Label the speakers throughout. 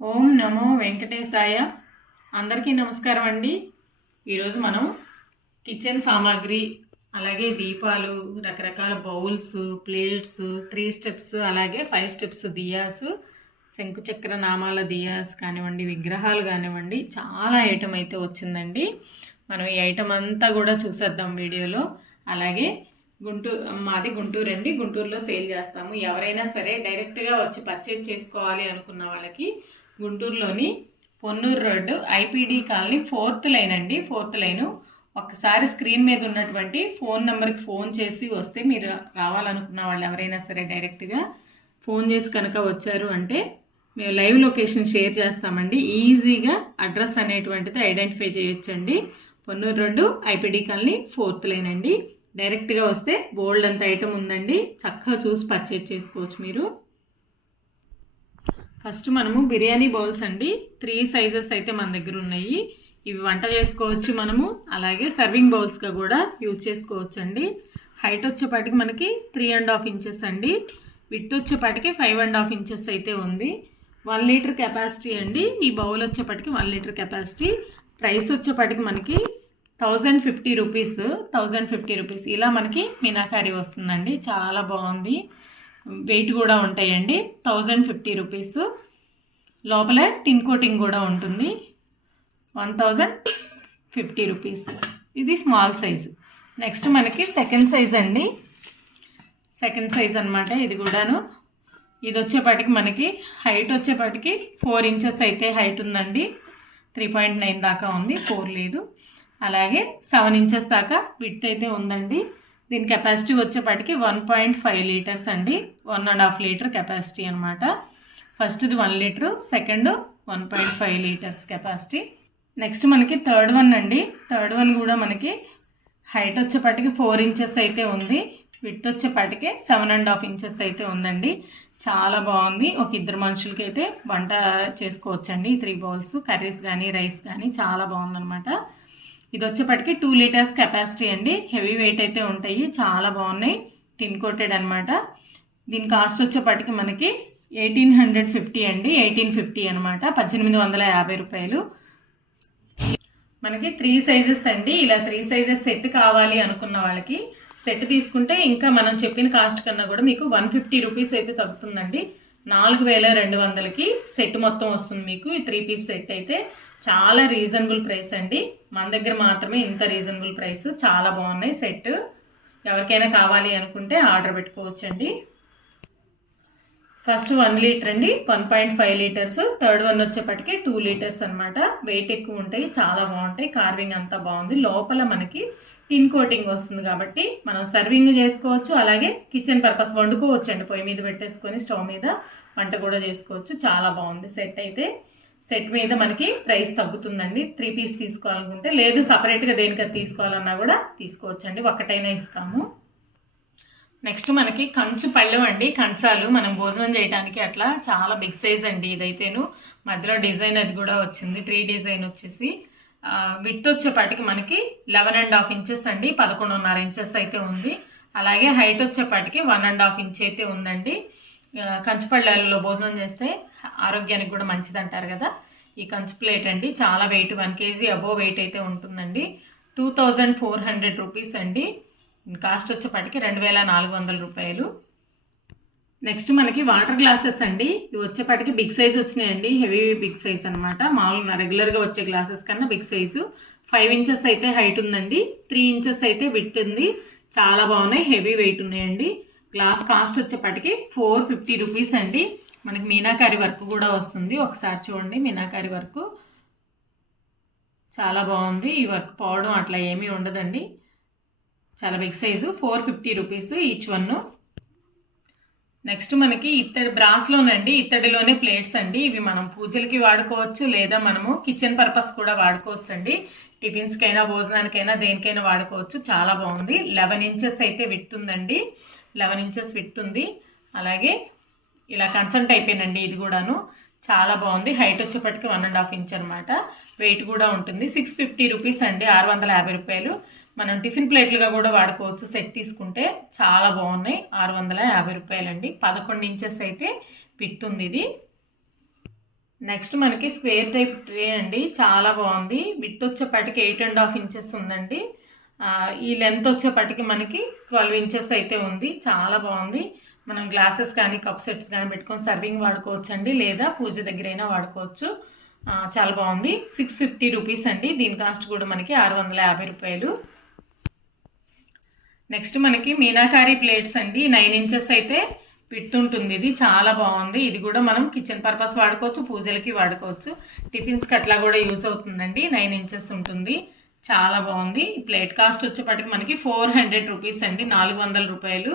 Speaker 1: ఓం నమో వెంకటేశాయ. అందరికీ నమస్కారం అండి. ఈరోజు మనం కిచెన్ సామాగ్రి అలాగే దీపాలు రకరకాల బౌల్స్ ప్లేట్స్ త్రీ స్టెప్స్ అలాగే ఫైవ్ స్టెప్స్ దియాస్ శంకుచక్ర నామాల దియాస్ కానివ్వండి విగ్రహాలు కానివ్వండి చాలా ఐటమ్ అయితే వచ్చిందండి. మనం ఈ ఐటమ్ అంతా కూడా చూసేద్దాం వీడియోలో. అలాగే గుంటూరు మాది గుంటూరు అండి. గుంటూరులో సేల్ చేస్తాము. ఎవరైనా సరే డైరెక్ట్గా వచ్చి పర్చేజ్ చేసుకోవాలి అనుకున్న వాళ్ళకి గుంటూరులోని Ponnur road IPD colony fourth line అండి ఫోర్త్ లైను. ఒక్కసారి స్క్రీన్ మీద ఉన్నటువంటి ఫోన్ నెంబర్కి ఫోన్ చేసి వస్తే మీరు రావాలనుకున్న వాళ్ళు ఎవరైనా సరే డైరెక్ట్గా ఫోన్ చేసి కనుక వచ్చారు అంటే మేము లైవ్ లొకేషన్ షేర్ చేస్తామండి. ఈజీగా అడ్రస్ అనేటువంటిది ఐడెంటిఫై చేయొచ్చండి. Ponnur road IPD colony fourth line అండి. డైరెక్ట్గా వస్తే బోల్డ్ అంత ఐటమ్ ఉందండి. చక్కగా చూసి పర్చేజ్ చేసుకోవచ్చు మీరు. ఫస్ట్ మనము బిర్యానీ బౌల్స్ అండి. త్రీ సైజెస్ అయితే మన దగ్గర ఉన్నాయి. ఇవి వంట చేసుకోవచ్చు మనము. అలాగే సర్వింగ్ బౌల్స్గా కూడా యూజ్ చేసుకోవచ్చు అండి హైట్ వచ్చేపాటికి మనకి త్రీ అండ్ హాఫ్ ఇంచెస్ అండి. విత్ వచ్చేపాటికి ఫైవ్ అండ్ హాఫ్ ఇంచెస్ అయితే ఉంది. వన్ లీటర్ కెపాసిటీ అండి. ఈ బౌల్ వచ్చేపాటికి వన్ లీటర్ కెపాసిటీ. ప్రైస్ వచ్చేపాటికి మనకి thousand fifty rupees. Thousand fifty rupees. ఇలా మనకి మీనాకారి వస్తుందండి. చాలా బాగుంది. వెయిట్ కూడా ఉంటాయండి. Thousand fifty rupees. లోపల టిన్ కోటింగ్ కూడా ఉంటుంది. One thousand fifty rupees. ఇది స్మాల్ సైజు. నెక్స్ట్ మనకి సెకండ్ సైజ్ అండి. సెకండ్ సైజ్ అనమాట ఇది కూడాను. ఇది వచ్చేపాటికి మనకి హైట్ వచ్చేపాటికి ఫోర్ ఇంచెస్ అయితే హైట్ ఉందండి. త్రీ పాయింట్ నైన్ దాకా ఉంది. ఫోర్ లేదు. అలాగే సెవెన్ ఇంచెస్ దాకా విత్ అయితే ఉందండి. దీని కెపాసిటీ వచ్చేపాటికి వన్ పాయింట్ ఫైవ్ లీటర్స్ అండి. One and half litre capacity అనమాట ఫస్ట్ది one litre second one point five litres capacity next మనకి థర్డ్ వన్ అండి. థర్డ్ వన్ కూడా మనకి హైట్ వచ్చేపాటికి ఫోర్ ఇంచెస్ అయితే ఉంది. విత్ వచ్చేపాటికి సెవెన్ అండ్ హాఫ్ ఇంచెస్ అయితే ఉందండి. చాలా బాగుంది. ఒక ఇద్దరు మనుషులకి అయితే వంట చేసుకోవచ్చండి. త్రీ బౌల్స్ కర్రీస్ కానీ రైస్ కానీ చాలా బాగుందనమాట ఇది వచ్చేప్పటికి టూ లీటర్స్ కెపాసిటీ అండి. హెవీ వెయిట్ అయితే ఉంటాయి. చాలా బాగున్నాయి. టిన్ కోటెడ్ అనమాట దీని కాస్ట్ వచ్చేప్పటికి మనకి ఎయిటీన్ హండ్రెడ్ ఫిఫ్టీ అండి. ఎయిటీన్ ఫిఫ్టీ అనమాట పద్దెనిమిది వందల యాభై రూపాయలు. మనకి త్రీ సైజెస్ అండి. ఇలా త్రీ సైజెస్ సెట్ కావాలి అనుకున్న వాళ్ళకి సెట్ తీసుకుంటే ఇంకా మనం చెప్పిన కాస్ట్ కన్నా కూడా మీకు వన్ ఫిఫ్టీ రూపీస్ అయితే తగ్గుతుందండి. నాలుగు వేల రెండు వందలకి సెట్ మొత్తం వస్తుంది మీకు. ఈ త్రీ పీస్ సెట్ అయితే చాలా రీజనబుల్ ప్రైస్ అండి. మన దగ్గర మాత్రమే ఇంత రీజనబుల్ ప్రైస్ చాలా బాగున్నాయి సెట్ ఎవరికైనా కావాలి అనుకుంటే ఆర్డర్ పెట్టుకోవచ్చండి. ఫస్ట్ వన్ లీటర్ అండి one point five litres. Third one వచ్చేప్పటికి టూ లీటర్స్ అనమాట వెయిట్ ఎక్కువ ఉంటాయి చాలా బాగుంటాయి. కార్వింగ్ అంతా బాగుంది. లోపల మనకి టిన్ కోటింగ్ వస్తుంది కాబట్టి మనం సర్వింగ్ చేసుకోవచ్చు. అలాగే కిచెన్ పర్పస్ వండుకోవచ్చు అండి. పొయ్యి మీద పెట్టేసుకొని స్టవ్ మీద వంట కూడా చేసుకోవచ్చు. చాలా బాగుంది. సెట్ అయితే సెట్ మీద మనకి ప్రైస్ తగ్గుతుందండి. త్రీ పీస్ తీసుకోవాలనుకుంటే లేదు సపరేట్గా దేనికది తీసుకోవాలన్నా కూడా తీసుకోవచ్చండి. ఒకటైనా ఇస్తాము. నెక్స్ట్ మనకి కంచు పళ్ళెం అండి. కంచాలు మనం భోజనం చేయడానికి అట్లా చాలా బిగ్ సైజ్ అండి ఇదైతేను. మధ్యలో డిజైన్ అది కూడా వచ్చింది. ట్రీ డిజైన్ వచ్చేసి. విత్ వచ్చేపాటికి మనకి లెవెన్ అండ్ హాఫ్ ఇంచెస్ అండి. పదకొండున్నర ఇంచెస్ అయితే ఉంది. అలాగే హైట్ వచ్చేపాటికి వన్ అండ్ హాఫ్ ఇంచ్ అయితే ఉందండి. కంచుపళ్ళలో భోజనం చేస్తే ఆరోగ్యానికి కూడా మంచిది అంటారు కదా. ఈ కంచు ప్లేట్ అండి. చాలా weight one K G above weight ఉంటుందండి. Two thousand four hundred rupees అండి. కాస్ట్ వచ్చేపాటికి రెండు వేల నాలుగు వందల రూపాయలు. నెక్స్ట్ మనకి వాటర్ గ్లాసెస్ అండి. ఇవి వచ్చేపాటికి బిగ్ సైజ్ వచ్చినాయండి. హెవీ బిగ్ సైజ్ అనమాట మామూలుగా రెగ్యులర్గా వచ్చే గ్లాసెస్ కన్నా బిగ్ సైజు. ఫైవ్ ఇంచెస్ అయితే హైట్ ఉందండి. త్రీ ఇంచెస్ అయితే విట్ ఉంది. చాలా బాగున్నాయి. హెవీ వెయిట్ ఉన్నాయండి. గ్లాస్ కాస్ట్ వచ్చేప్పటికి ఫోర్ ఫిఫ్టీ రూపీస్ అండి. మనకి మీనాకారి వర్క్ కూడా వస్తుంది. ఒకసారి చూడండి మీనాకారి వర్క్. చాలా బాగుంది. ఈ వర్క్ పోవడం అట్లా ఏమీ ఉండదండి. చాలా big size four fifty rupees each one next మనకి ఇత్తడి బ్రాస్లోనండి ఇత్తడిలోనే ప్లేట్స్ అండి. ఇవి మనం పూజలకి వాడుకోవచ్చు లేదా మనము కిచెన్ పర్పస్ కూడా వాడుకోవచ్చు అండి. టిఫిన్స్కైనా భోజనానికైనా దేనికైనా వాడుకోవచ్చు చాలా బాగుంది. లెవెన్ ఇంచెస్ అయితే విట్టుందండి లెవెన్ ఇంచెస్ విత్ ఉంది. అలాగే ఇలా కన్సల్ట్ అయిపోయినండి ఇది కూడాను. చాలా బాగుంది. హైట్ వచ్చేప్పటికి వన్ అండ్ హాఫ్ ఇంచ్ అనమాట వెయిట్ కూడా ఉంటుంది. సిక్స్ ఫిఫ్టీ రూపీస్ అండి. ఆరు వందల యాభై రూపాయలు. మనం టిఫిన్ ప్లేట్లుగా కూడా వాడుకోవచ్చు. సెట్ తీసుకుంటే చాలా బాగున్నాయి. ఆరు వందల యాభై రూపాయలండి. పదకొండు ఇంచెస్ అయితే పిట్టుంది ఉంది ఇది నెక్స్ట్ మనకి స్క్వేర్ టైప్ ట్రే అండి. చాలా బాగుంది. విత్ వచ్చేపాటికి ఎయిట్ అండ్ హాఫ్ ఇంచెస్ ఉందండి. ఈ లెంత్ వచ్చేపాటికి మనకి ట్వెల్వ్ ఇంచెస్ అయితే ఉంది. చాలా బాగుంది. మనం గ్లాసెస్ కానీ కప్ సెట్స్ కానీ పెట్టుకొని సర్వింగ్ వాడుకోవచ్చు అండి లేదా పూజ దగ్గర అయినా వాడుకోవచ్చు చాలా బాగుంది. సిక్స్ ఫిఫ్టీ రూపీస్ అండి. దీని కాస్ట్ కూడా మనకి ఆరు వందల యాభై రూపాయలు. నెక్స్ట్ మనకి మీనాకారి ప్లేట్స్ అండి. నైన్ ఇంచెస్ అయితే పిట్ ఉంటుంది. ఇది చాలా బాగుంది. ఇది కూడా మనం కిచెన్ పర్పస్ వాడుకోవచ్చు పూజలకి వాడుకోవచ్చు. టిఫిన్స్కి అట్లా కూడా యూజ్ అవుతుందండి. నైన్ ఇంచెస్ ఉంటుంది. చాలా బాగుంది. ప్లేట్ కాస్ట్ వచ్చేప్పటికి మనకి ఫోర్ హండ్రెడ్ రూపీస్ అండి. నాలుగు వందల రూపాయలు.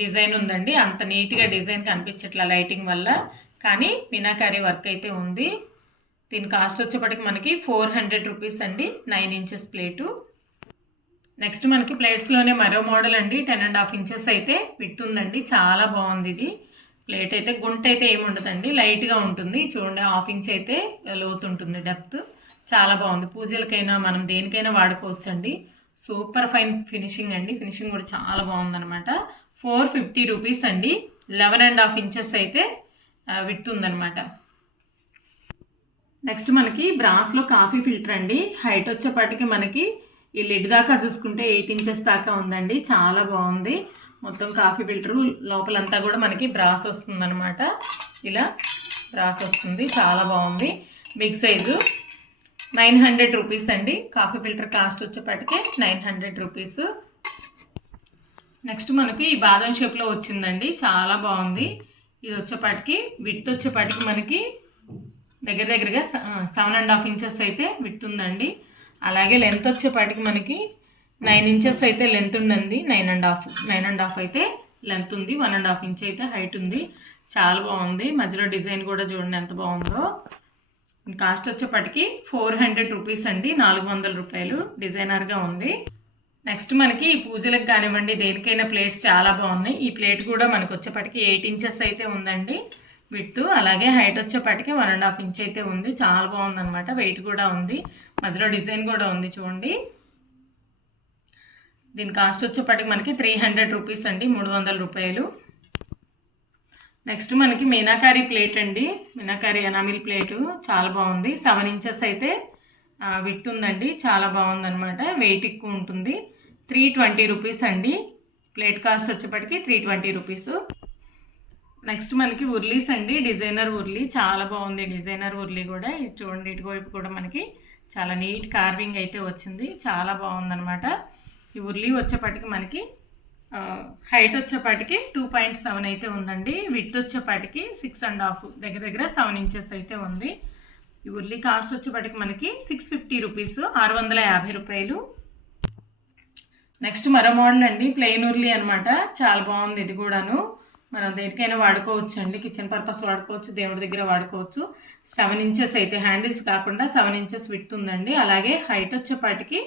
Speaker 1: డిజైన్ ఉందండి. అంత నీట్గా డిజైన్ కనిపించట్లా లైటింగ్ వల్ల. కానీ మీనాకారి వర్క్ అయితే ఉంది. దీని కాస్ట్ వచ్చేప్పటికి మనకి ఫోర్ హండ్రెడ్ రూపీస్ అండి. Nine inches plate. నెక్స్ట్ మనకి ప్లేట్స్లోనే మరో మోడల్ అండి. టెన్ అండ్ హాఫ్ ఇంచెస్ అయితే విత్ ఉందండి. చాలా బాగుంది ఇది. ప్లేట్ అయితే గుంట అయితే ఏముండదండి లైట్గా ఉంటుంది. చూడండి హాఫ్ ఇంచ్ అయితే లోతు ఉంటుంది డెప్త్. చాలా బాగుంది. పూజలకైనా మనం దేనికైనా వాడుకోవచ్చు అండి సూపర్ ఫైన్ ఫినిషింగ్ అండి. ఫినిషింగ్ కూడా చాలా బాగుందన్నమాట. ఫోర్ ఫిఫ్టీ రూపీస్ అండి. లెవెన్ అండ్ హాఫ్ ఇంచెస్ అయితే విత్ ఉందన్నమాట. నెక్స్ట్ మనకి బ్రాస్లో కాఫీ ఫిల్టర్ అండి. హైట్ వచ్చేపాటికి మనకి ఈ లిడ్ దాకా చూసుకుంటే ఎయిట్ ఇంచెస్ దాకా ఉందండి. చాలా బాగుంది. మొత్తం కాఫీ ఫిల్టర్ లోపలంతా కూడా మనకి బ్రాస్ వస్తుందన్నమాట. ఇలా బ్రాస్ వస్తుంది. చాలా బాగుంది. Big size nine hundred rupees అండి. కాఫీ ఫిల్టర్ కాస్ట్ వచ్చేపాటికి నైన్ హండ్రెడ్ రూపీస్. నెక్స్ట్ మనకి ఈ బాదం షేప్లో వచ్చిందండి. చాలా బాగుంది. ఇది వచ్చేపాటికి విత్ వచ్చేపాటికి మనకి దగ్గర దగ్గరగా సెవెన్ అండ్ హాఫ్ ఇంచెస్ అయితే విత్ ఉందండి. అలాగే లెంత్ వచ్చేపాటికి మనకి నైన్ ఇంచెస్ అయితే లెంత్ ఉందండి. Nine and half nine and half అయితే లెంత్ ఉంది. వన్ అండ్ హాఫ్ ఇంచ్ అయితే హైట్ ఉంది. చాలా బాగుంది. మధ్యలో డిజైన్ కూడా చూడండి ఎంత బాగుందో. కాస్ట్ వచ్చేప్పటికి ఫోర్ హండ్రెడ్ రూపీస్ అండి నాలుగు వందల రూపాయలు. డిజైనర్గా ఉంది. నెక్స్ట్ మనకి ఈ పూజలకు కానివ్వండి దేనికైనా ప్లేట్స్ చాలా బాగున్నాయి. ఈ ప్లేట్ కూడా మనకు వచ్చేప్పటికి ఎయిట్ ఇంచెస్ అయితే ఉందండి. విత్ అలాగే హైట్ వచ్చేప్పటికి వన్ అండ్ హాఫ్ ఇంచ్ అయితే ఉంది. చాలా బాగుందనమాట వెయిట్ కూడా ఉంది. మధ్యలో డిజైన్ కూడా ఉంది చూడండి. దీని కాస్ట్ వచ్చేప్పటికి మనకి త్రీ హండ్రెడ్ రూపీస్ అండి మూడు వందల రూపాయలు. నెక్స్ట్ మనకి మీనాకారీ ప్లేట్ అండి. మీనాకారీ ఎనామిల్ ప్లేటు చాలా బాగుంది. సెవెన్ ఇంచెస్ అయితే విత్ ఉందండి. చాలా బాగుందనమాట వెయిట్ ఎక్కువ ఉంటుంది. త్రీ ట్వంటీ రూపీస్ అండి. ప్లేట్ కాస్ట్ వచ్చేప్పటికి త్రీ ట్వంటీ రూపీస్ నెక్స్ట్ మనకి ఉర్లీస్ అండి. డిజైనర్ ఉర్లీ. చాలా బాగుంది డిజైనర్ ఉర్లీ కూడా. ఇది చూడండి ఇటువైపు కూడా మనకి చాలా నీట్ కార్వింగ్ అయితే వచ్చింది. చాలా బాగుందనమాట ఈ ఉర్లీ వచ్చేప్పటికి మనకి హైట్ వచ్చేపాటికి టూ పాయింట్ సెవెన్ అయితే ఉందండి. విత్ వచ్చేపాటికి సిక్స్ అండ్ హాఫ్ దగ్గర దగ్గర సెవెన్ ఇంచెస్ అయితే ఉంది. ఈ ఉర్లీ కాస్ట్ వచ్చేపాటికి మనకి సిక్స్ ఫిఫ్టీ రూపీస్ ఆరు వందల యాభై రూపాయలు. నెక్స్ట్ మరో మోడల్ అండి ప్లెయిన్ ఉర్లీ అనమాట చాలా బాగుంది ఇది కూడాను. మనం దేనికైనా వాడుకోవచ్చు అండి కిచెన్ పర్పస్ వాడుకోవచ్చు దేవుడి దగ్గర వాడుకోవచ్చు. సెవెన్ ఇంచెస్ అయితే హ్యాండిల్స్ కాకుండా సెవెన్ ఇంచెస్ విత్ ఉందండి. అలాగే హైట్ వచ్చేపాటికి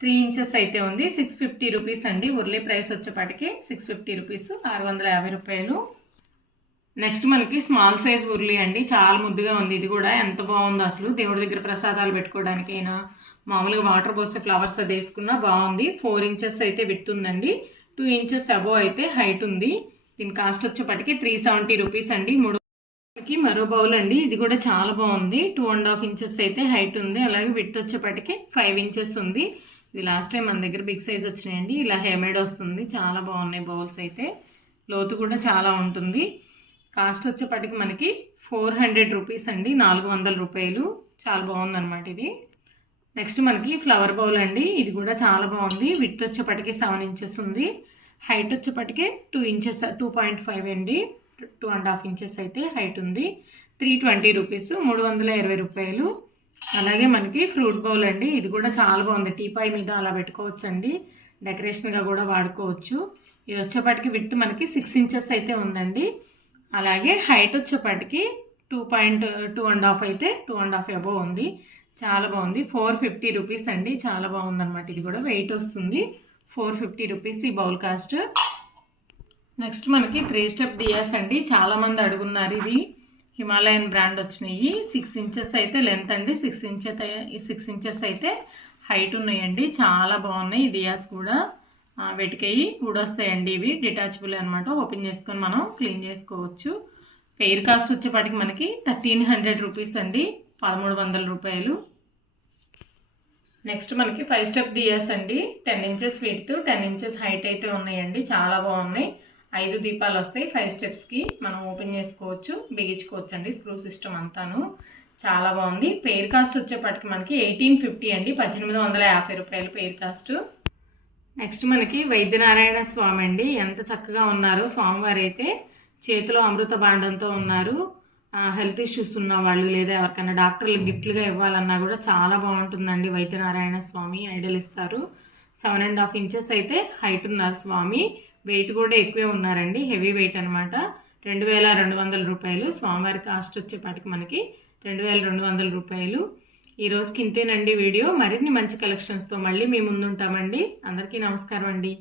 Speaker 1: త్రీ ఇంచెస్ అయితే ఉంది. సిక్స్ ఫిఫ్టీ రూపీస్ అండి. ఉర్లీ ప్రైస్ వచ్చేపాటికి సిక్స్ ఫిఫ్టీ రూపీస్. ఆరు వందల యాభై రూపాయలు. నెక్స్ట్ మనకి స్మాల్ సైజ్ ఉర్లీ అండి. చాలా ముద్దుగా ఉంది. ఇది కూడా ఎంత బాగుందో అసలు. దేవుడి దగ్గర ప్రసాదాలు పెట్టుకోవడానికైనా మామూలుగా వాటర్ పోసే ఫ్లవర్స్ అది వేసుకున్నా బాగుంది. ఫోర్ ఇంచెస్ అయితే విత్ ఉందండి. టూ ఇంచెస్ అబోవ్ అయితే హైట్ ఉంది. దీని కాస్ట్ వచ్చేప్పటికి త్రీ సెవెంటీ రూపీస్ అండి. మూడు మరో బౌల్ అండి. ఇది కూడా చాలా బాగుంది. టూ అండ్ హాఫ్ ఇంచెస్ అయితే హైట్ ఉంది. అలాగే విత్ వచ్చేప్పటికి ఫైవ్ ఇంచెస్ ఉంది. ఇది లాస్ట్ టైం మన దగ్గర బిగ్ సైజ్ వచ్చినాయండి. ఇలా హేమేడ్ వస్తుంది. చాలా బాగున్నాయి బౌల్స్ అయితే. లోతు కూడా చాలా ఉంటుంది. కాస్ట్ వచ్చేప్పటికి మనకి ఫోర్ హండ్రెడ్ రూపీస్ అండి. నాలుగు వందల రూపాయలు. చాలా బాగుందన్నమాట ఇది. నెక్స్ట్ మనకి ఫ్లవర్ బౌల్ అండి. ఇది కూడా చాలా బాగుంది. విత్ వచ్చేప్పటికి సెవెన్ ఇంచెస్ ఉంది. హైట్ వచ్చేప్పటికి two inches two point five అండి. టూ అండ్ హాఫ్ ఇంచెస్ అయితే హైట్ ఉంది. త్రీ ట్వంటీ రూపీస్ మూడు వందల ఇరవై రూపాయలు. అలాగే మనకి ఫ్రూట్ బౌల్ అండి. ఇది కూడా చాలా బాగుంది. టీపాయ్ మీద అలా పెట్టుకోవచ్చు అండి డెకరేషన్గా కూడా వాడుకోవచ్చు. ఇది వచ్చేపాటికి విత్ మనకి సిక్స్ ఇంచెస్ అయితే ఉందండి. అలాగే హైట్ వచ్చేపాటికి two point two and half అయితే టూ అండ్ హాఫ్ అబోవ్ ఉంది. చాలా బాగుంది. ఫోర్ ఫిఫ్టీ రూపీస్ అండి. చాలా బాగుంది అనమాట ఇది కూడా వెయిట్ వస్తుంది. ఫోర్ ఫిఫ్టీ రూపీస్ ఈ బౌల్ కాస్ట్. నెక్స్ట్ మనకి త్రీ స్టెప్ డియాస్ అండి. చాలామంది అడుగున్నారు ఇది. హిమాలయన్ బ్రాండ్ వచ్చినాయి. సిక్స్ ఇంచెస్ అయితే లెంత్ అండి. సిక్స్ ఇంచెస్ సిక్స్ ఇంచెస్ అయితే హైట్ ఉన్నాయండి. చాలా బాగున్నాయి ఈ కూడా. వెటికయి ఊడొస్తాయండి ఇవి. డిటాచబుల్ అనమాట ఓపెన్ చేసుకొని మనం క్లీన్ చేసుకోవచ్చు. పెయిర్ కాస్ట్ వచ్చేపాటికి మనకి థర్టీన్ హండ్రెడ్ రూపీస్ అండి. పదమూడు వందల రూపాయలు. నెక్స్ట్ మనకి ఫైవ్ స్టెప్ దియాస్ అండి. Ten inches width ten inches height అయితే ఉన్నాయండి. చాలా బాగున్నాయి. ఐదు దీపాలు వస్తాయి. ఫైవ్ స్టెప్స్కి మనం ఓపెన్ చేసుకోవచ్చు. బిగించుకోవచ్చు అండి స్క్రూ సిస్టమ్ అంతాను. చాలా బాగుంది. పెయిర్ కాస్ట్ వచ్చేపటికి మనకి ఎయిటీన్ ఫిఫ్టీ అండి. పద్దెనిమిది వందల యాభై రూపాయలు పేర్ కాస్ట్ నెక్స్ట్ మనకి వైద్యనారాయణ స్వామి అండి. ఎంత చక్కగా ఉన్నారు. స్వామివారు అయితే చేతిలో అమృత బాండంతో ఉన్నారు. హెల్త్ ఇష్యూస్ ఉన్న వాళ్ళు లేదా ఎవరికైనా డాక్టర్లు గిఫ్ట్లుగా ఇవ్వాలన్నా కూడా చాలా బాగుంటుందండి వైద్యనారాయణ స్వామి. ఐడల్ ఇస్తారు. సెవెన్ అండ్ హాఫ్ ఇంచెస్ అయితే హైట్ ఉన్నారు స్వామి. వెయిట్ కూడా ఎక్కువే ఉన్నారండి హెవీ వెయిట్ అనమాట రెండు వేల రెండు వందల రూపాయలు. స్వామివారి కాస్ట్ వచ్చేపాటికి మనకి రెండు వేల రెండు వందల రూపాయలు. ఈరోజుకి ఇంతేనండి వీడియో. మరిన్ని మంచి కలెక్షన్స్తో మళ్ళీ మీ ముందుంటామండి. అందరికీ నమస్కారం అండి